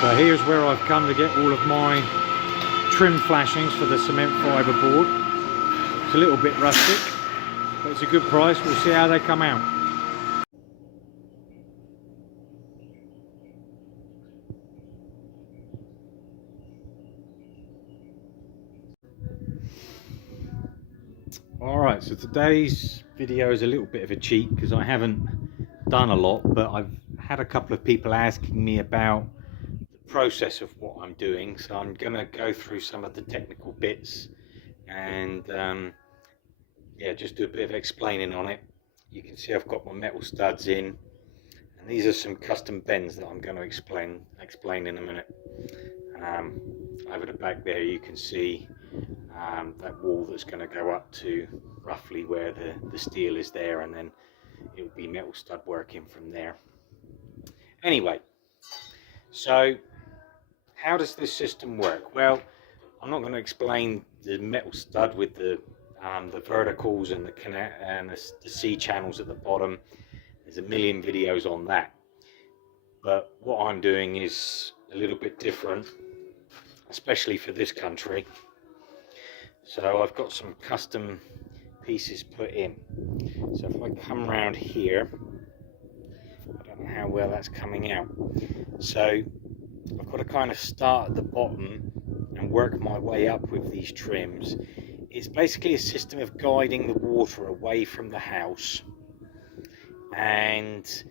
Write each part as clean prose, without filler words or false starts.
So here's where I've come to get all of my trim flashings for the cement fibre board. It's a little bit rustic, but it's a good price. We'll see how they come out. Alright, so today's video is a little bit of a cheat because I haven't done a lot, but I've had a couple of people asking me about the process of what I'm doing, so I'm going to go through some of the technical bits and yeah, just do a bit of explaining on it. You can see I've got my metal studs in, and these are some custom bends that I'm going to explain in a minute. Over the back there you can see that wall that's going to go up to roughly where the steel is there, and then it will be metal stud working from there. Anyway, so how does this system work? Well, I'm not going to explain the metal stud with the verticals and the C channels at the bottom. There's a million videos on that, but what I'm doing is a little bit different, especially for this country. So I've got some custom pieces put in. So if I come around here, I don't know how well that's coming out. So I've got to kind of start at the bottom and work my way up with these trims. It's basically a system of guiding the water away from the house and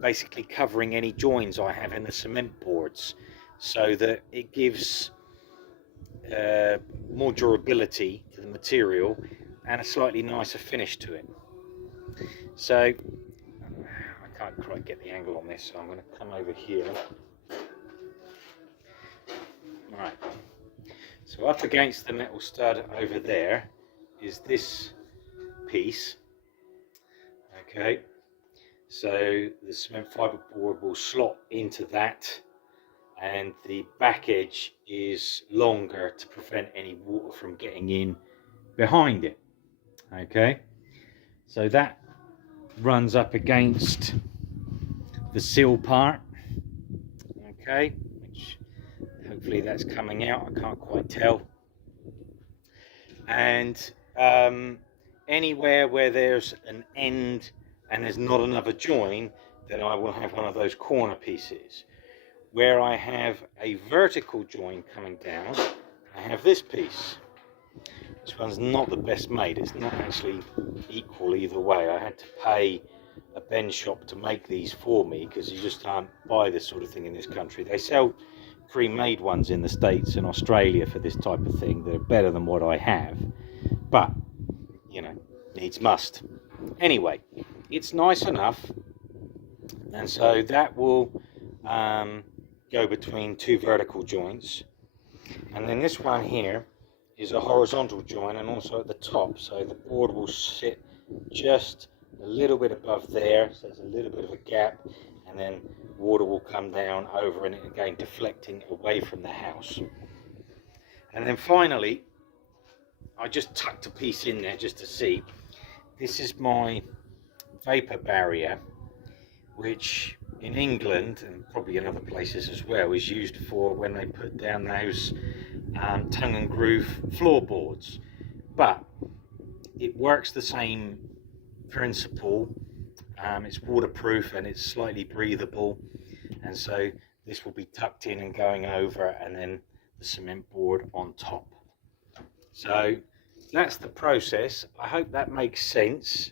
basically covering any joins I have in the cement boards, so that it gives more durability to the material and a slightly nicer finish to it. So I can't quite get the angle on this, so I'm going to come over here. Right, so up against the metal stud over there is this piece. Okay, so the cement fibre board will slot into that, and the back edge is longer to prevent any water from getting in behind it. Okay, so that runs up against the sill part. Okay, which hopefully that's coming out, I can't quite tell. And anywhere where there's an end and there's not another join, then I will have one of those corner pieces. Where I have a vertical join coming down, I have this piece. This one's not the best made. It's not actually equal either way. I had to pay a bend shop to make these for me, because you just can't buy this sort of thing in this country. They sell pre-made ones in the States and Australia for this type of thing. They're better than what I have, but you know, needs must. Anyway, it's nice enough, and so that will go between two vertical joints, and then this one here is a horizontal joint, and also at the top, so the board will sit just a little bit above there, so there's a little bit of a gap, and then water will come down over it again, deflecting away from the house. And then finally, I just tucked a piece in there just to see. This is my vapor barrier, which in England and probably in other places as well is used for when they put down those tongue and groove floorboards, but it works the same principle. It's waterproof and it's slightly breathable, and so this will be tucked in and going over, and then the cement board on top. So that's the process. I hope that makes sense.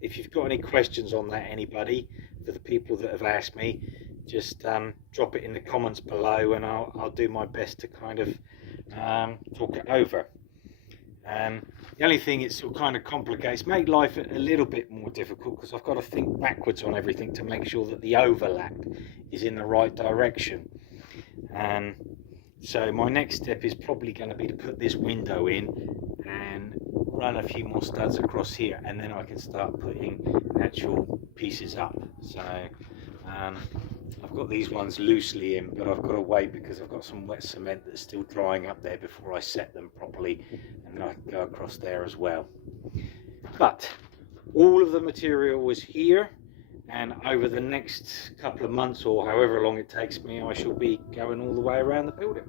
If you've got any questions on that, anybody, for the people that have asked me, just drop it in the comments below, and I'll do my best to kind of talk it over. The only thing it sort of kind of complicates, make life a little bit more difficult, because I've got to think backwards on everything to make sure that the overlap is in the right direction. So my next step is probably going to be to put this window in and run a few more studs across here, and then I can start putting actual pieces up. So I've got these ones loosely in, but I've got to wait because I've got some wet cement that's still drying up there before I set them properly, and then I can go across there as well. But all of the material was here, and over the next couple of months or however long it takes me, I shall be going all the way around the building.